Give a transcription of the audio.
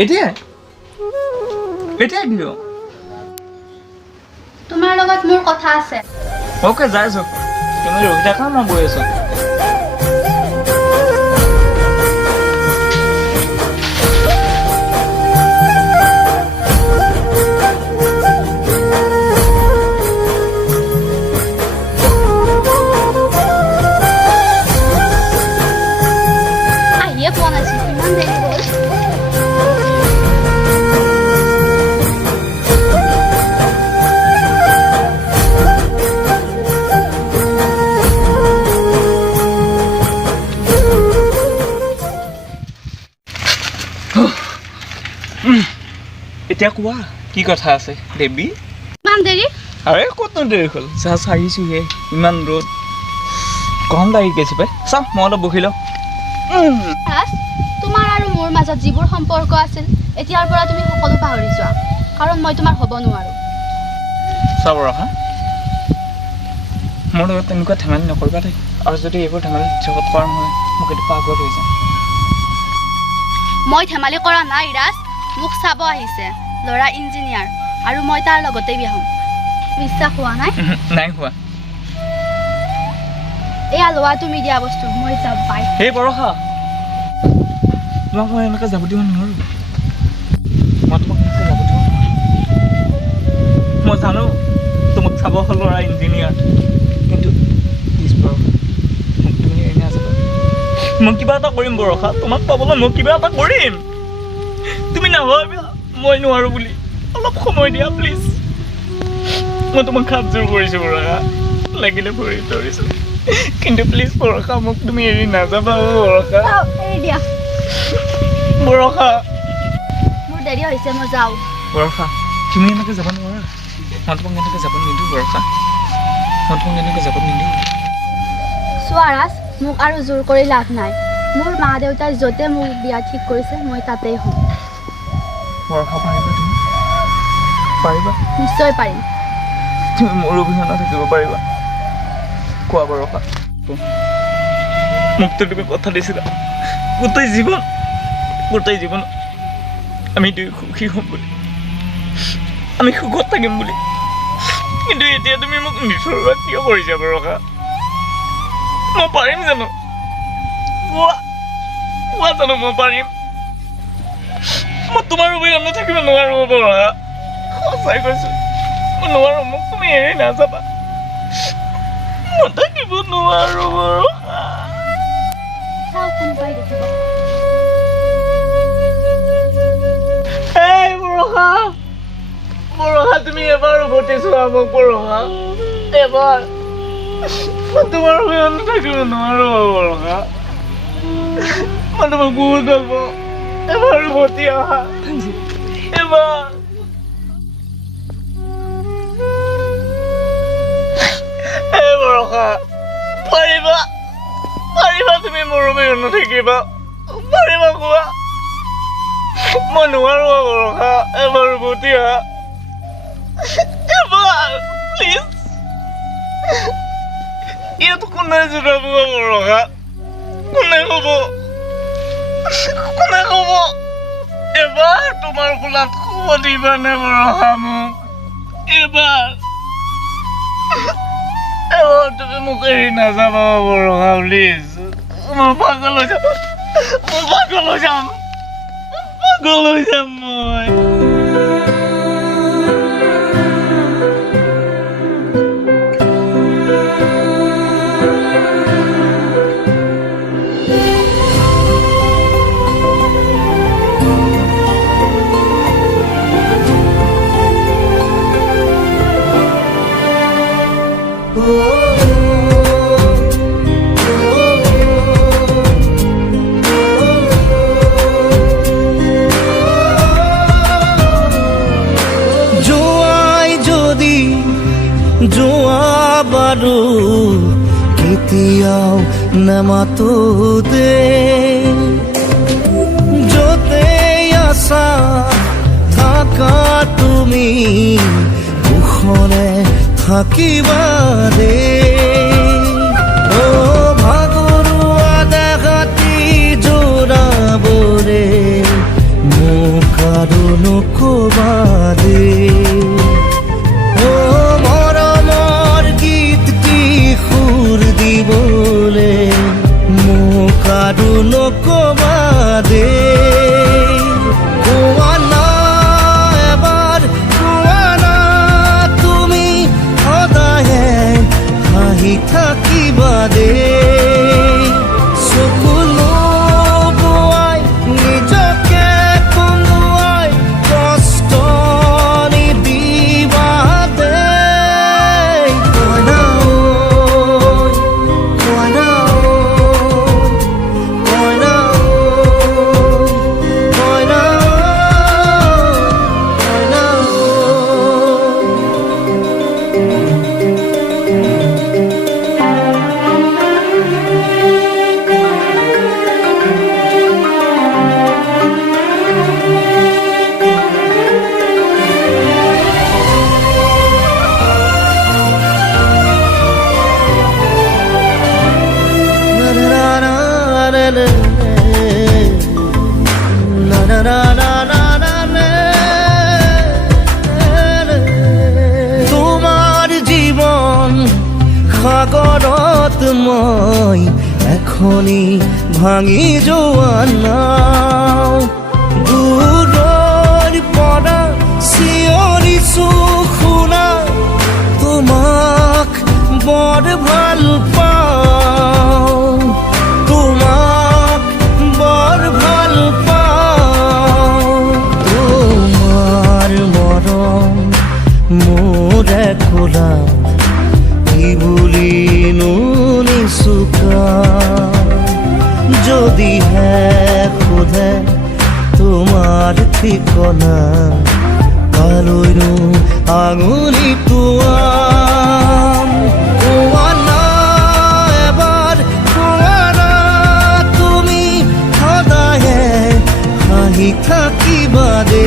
এতিয়া কি তোমাৰ লগত মোৰ কথা আছে ওকে যাই আছো তুমি ৰখি থাকা মই গৈ আছো এতিয়া কোৱা কি কথা আছে দেৱী ইমান দেৰি আৰে কতনো দেৰি হ'ল জাষ্ট আহিছোহে ইমান ৰ'দ গৰম লাগি গৈছে পাই চাওঁ মই অলপ বহি লওঁ তোমাৰ আৰু মোৰ মাজত যিবোৰ সম্পৰ্ক আছিল এতিয়াৰ পৰা তুমি সকলো পাহৰি যোৱা কাৰণ মই তোমাৰ হ'ব নোৱাৰো চাব ৰখা মোৰ লগত তেনেকুৱা ধেমালি নকৰিবা দেই আৰু যদি এইবোৰ ধেমালি জগত কৰা নহয় মোক এইটো পাগল হৈ যাম মই ধেমালি কৰা নাই ৰাজ মোক চাব আহিছে ল'ৰা ইঞ্জিনিয়াৰ আৰু মই তাৰ লগতে বিয়া হ'ম বিশ্বাস হোৱা নাই নাই হোৱা এয়া লোৱা তুমি দিয়া বস্তু মই যাম বাই সেই বৰষা তোমাক মই এনেকৈ যাব দিব নোৱাৰোঁ মই তোমাক এনেকৈ যাব দিব নোৱাৰোঁ মই জানো তোমাক চাব হ'ল ল'ৰা ইঞ্জিনিয়াৰ কিন্তু প্লিজ বৰষা মোক তুমি এৰি নাযাবা মই কিবা এটা কৰিম বৰষা তোমাক পাবলৈ মই কিবা এটা কৰিম তুমি নাভাবিবা মই নোৱাৰো বুলি অলপ সময় দিয়া প্লিজ মই তোমাক হাত জোৰ কৰিছোঁ বৰষা লাগিলে ভৰি ধৰিছোঁ কিন্তু প্লিজ বৰষা মোক তুমি এৰি নাযাবা বৰষা এৰি দিয়া বৰষা মোৰ দেৰি হৈছে মই যাওঁ বৰষা তুমি এনেকৈ যাব নোৱাৰা মই তোমাক এনেকৈ যাব নিদিওঁ বৰষা মই তোমাক এনেকৈ যাব নিদিওঁ চোৱা ৰাজ মোক আৰু জোৰ কৰি লাভ নাই মোৰ মা দেউতাই য'তে মোক বিয়া ঠিক কৰিছে মই তাতেই হ'ম বৰষা পাৰিবা তুমি পাৰিবা নিশ্চয় পাৰিম তুমি মোৰ অবিহনে থাকিব পাৰিবা কোৱা বৰষা মোকতো তুমি কথা দিছিলা গোটেই জীৱন আমি দুই সুখী হ'ম বুলি আমি সুখত থাকিম বুলি কিন্তু এতিয়া তুমি মোক নিথৰুৱা কিয় কৰিছা বৰষা মই পাৰিম জানো কোৱা জানো মই পাৰিম মই তোমাৰ অবিহনে থাকিব নোৱাৰো বৰষা সঁচাই কৈছো মই নোৱাৰো মোক তুমি এৰি নাযাবা মই থাকিব নোৱাৰো বৰষা চাওঁ কোনোবাই দেখিব বৰষা তুমি এবাৰ উভতি চোৱা মোক বৰষা এবাৰ মই তোমাৰ অবিহনে থাকিব নোৱাৰো বৰষা মই তোমাক বহুত ভাল পাওঁ এবাৰ উভতি অহা এবাৰ বৰষা পাৰিবা তুমি মোৰ অবিহনে থাকিবা পাৰিবা কোৱা মই নোৱাৰো বৰষা এবাৰ উভতি অহা এবাৰ প্লিজ ইয়াত কোনে জোৰাব বৰষা কোনে ক'ব এবাৰ তোমাৰ কোলাত শুব দিবানে বৰষা মোক এবাৰ তুমি মোক এৰি নাযাবা বৰষা প্লিজ মই পাগল হৈ যাম মই বাৰু কেতিয়াও নামাতো দে য'তে আছা থাকা তুমি কুশলে থাকিবা দে ভাগৰুৱা দেখাতি জোৰাবৰে মোক মই এখনি ভাঙি যোৱা নাও দূৰৰ পৰা চিঞৰিছো শুনা তোমাক বৰ ভাল পাওঁ তোমাক বৰ ভাল পাওঁ তোমাৰ মৰম মোৰ একোলা কি বুলিনো নিচুকা যদিহে সোধে তোমাৰ ঠিকনা কালৈনো আঙুলি তোৱাম কোৱা না এবাৰ কোৱা না তুমি সদায়ে হাঁহি থাকিবা দে